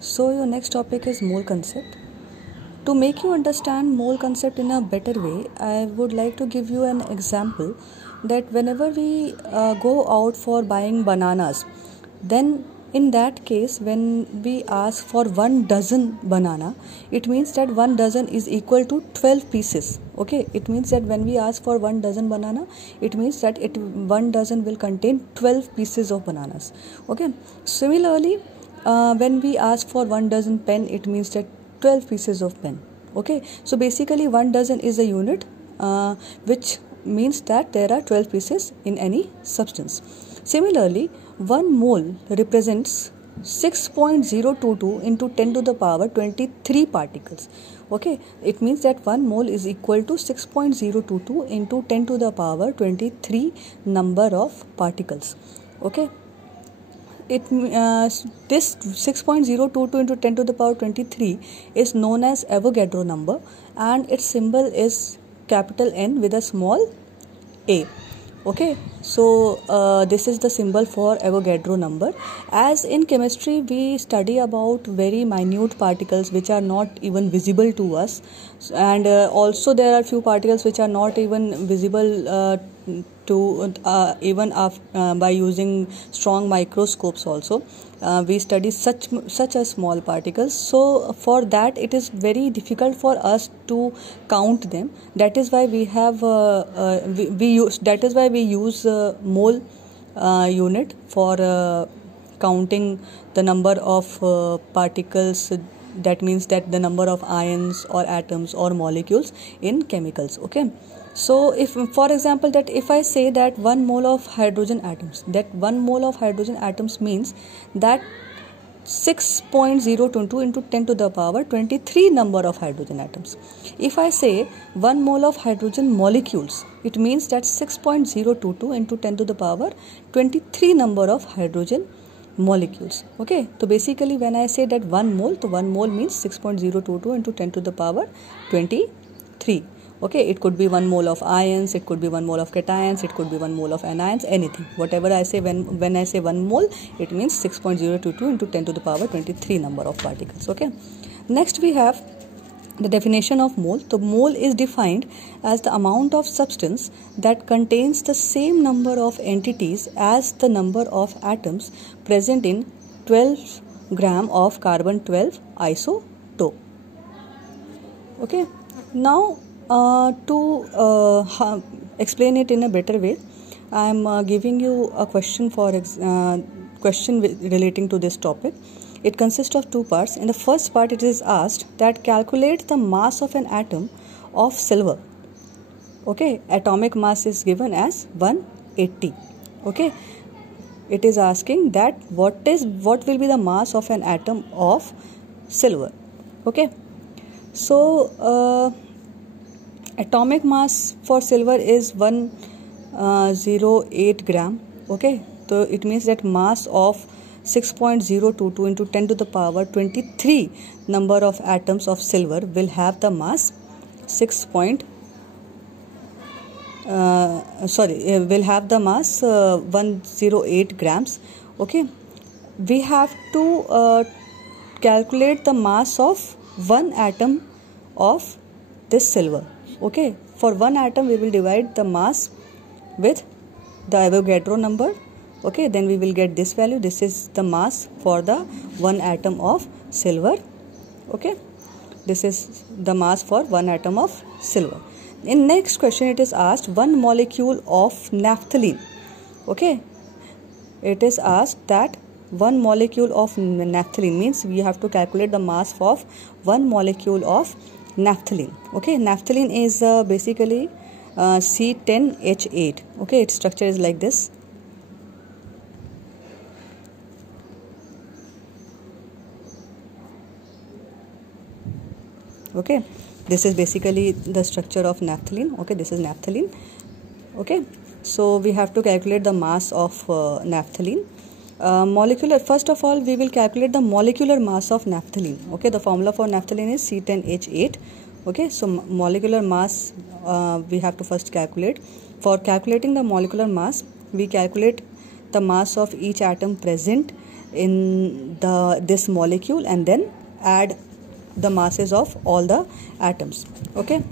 So your next topic is mole concept. To make you understand mole concept in a better way, I would like to give you an example that whenever we go out for buying bananas, then in that case when we ask for 1 dozen banana, it means that 1 dozen is equal to 12 pieces. Okay, it means that when we ask for 1 dozen banana, it means that 1 dozen will contain 12 pieces of bananas. Okay, similarly, when we ask for 1 dozen pen, it means that 12 pieces of pen. Okay, so basically 1 dozen is a unit which means that there are 12 pieces in any substance. Similarly, 1 mole represents 6.022 into 10 to the power 23 particles. Okay, it means that 1 mole is equal to 6.022 into 10 to the power 23 number of particles. Okay, this 6.022 into 10 to the power 23 is known as Avogadro number, and its symbol is capital N with a small a. Okay, so this is the symbol for Avogadro number. As in chemistry we study about very minute particles which are not even visible to us, and also there are few particles which are not even visible to even by using strong microscopes also. We study such as small particles, so for that it is very difficult for us to count them. That is why we have we use mole unit for counting the number of particles. That means that the number of ions or atoms or molecules in chemicals. Okay, so if for example that if I say that 1 mole of hydrogen atoms, that 1 mole of hydrogen atoms means that 6.022 into 10 to the power 23 number of hydrogen atoms. If I say 1 mole of hydrogen molecules, it means that 6.022 into 10 to the power 23 number of hydrogen molecules. Okay, so basically when I say that 1 mole, so 1 mole means 6.022 into 10 to the power 23. Okay, it could be 1 mole of ions, it could be 1 mole of cations, it could be 1 mole of anions, anything. Whatever I say when I say 1 mole, it means 6.022 into 10 to the power 23 number of particles. Okay, next we have the definition of mole. So mole is defined as the amount of substance that contains the same number of entities as the number of atoms present in 12 gram of carbon 12 isotope. Okay, now to explain it in a better way, I am giving you a question relating to this topic. It consists of 2 parts. In the first part, it is asked that calculate the mass of an atom of silver. Okay, atomic mass is given as 180. Okay, it is asking that what will be the mass of an atom of silver. Okay, so atomic mass for silver is 108 gram. Okay, so it means that mass of 6.022 into 10 to the power 23 number of atoms of silver will have the mass will have the mass 108 grams. Okay, we have to calculate the mass of 1 atom of this silver. Okay, for 1 atom we will divide the mass with the Avogadro number. Okay, then we will get this value. This is the mass for the 1 atom of silver. Okay, this is the mass for 1 atom of silver. In next question it is asked 1 molecule of naphthalene. Okay, it is asked that 1 molecule of naphthalene means we have to calculate the mass of 1 molecule of naphthalene. Okay, naphthalene is basically C10H8. Okay, its structure is like this. Okay, this is basically the structure of naphthalene. Okay, this is naphthalene. Okay, so we have to calculate the mass of naphthalene. First of all we will calculate the molecular mass of naphthalene. Okay, the formula for naphthalene is C10H8. Okay, so molecular mass we have to first calculate. For calculating the molecular mass, we calculate the mass of each atom present in this molecule and then add the masses of all the atoms. Okay,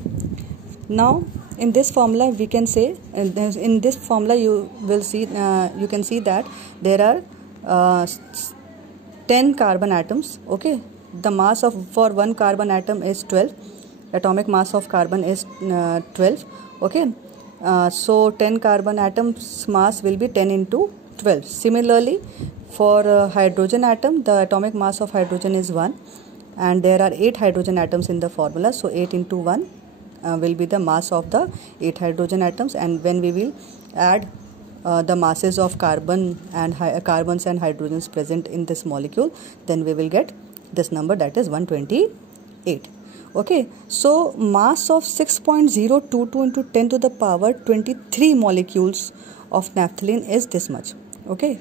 now in this formula we can say, in this formula you will see, you can see that there are 10 carbon atoms. Okay, the mass of for one carbon atom is 12, atomic mass of carbon is 12. Okay, so 10 carbon atoms mass will be 10 into 12. Similarly, for hydrogen atom, the atomic mass of hydrogen is 1 and there are 8 hydrogen atoms in the formula, so 8 into 1 will be the mass of the 8 hydrogen atoms, and when we will add the masses of carbons and hydrogens present in this molecule, then we will get this number, that is 128. Okay, so mass of 6.022 into 10 to the power 23 molecules of naphthalene is this much. Okay,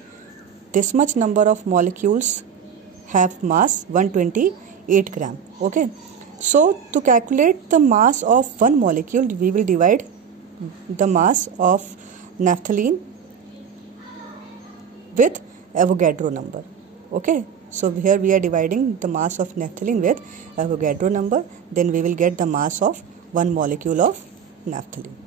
this much number of molecules have mass 128 gram. Okay, so to calculate the mass of one molecule, we will divide the mass of naphthalene with Avogadro number. Okay, so here we are dividing the mass of naphthalene with Avogadro number, then we will get the mass of one molecule of naphthalene.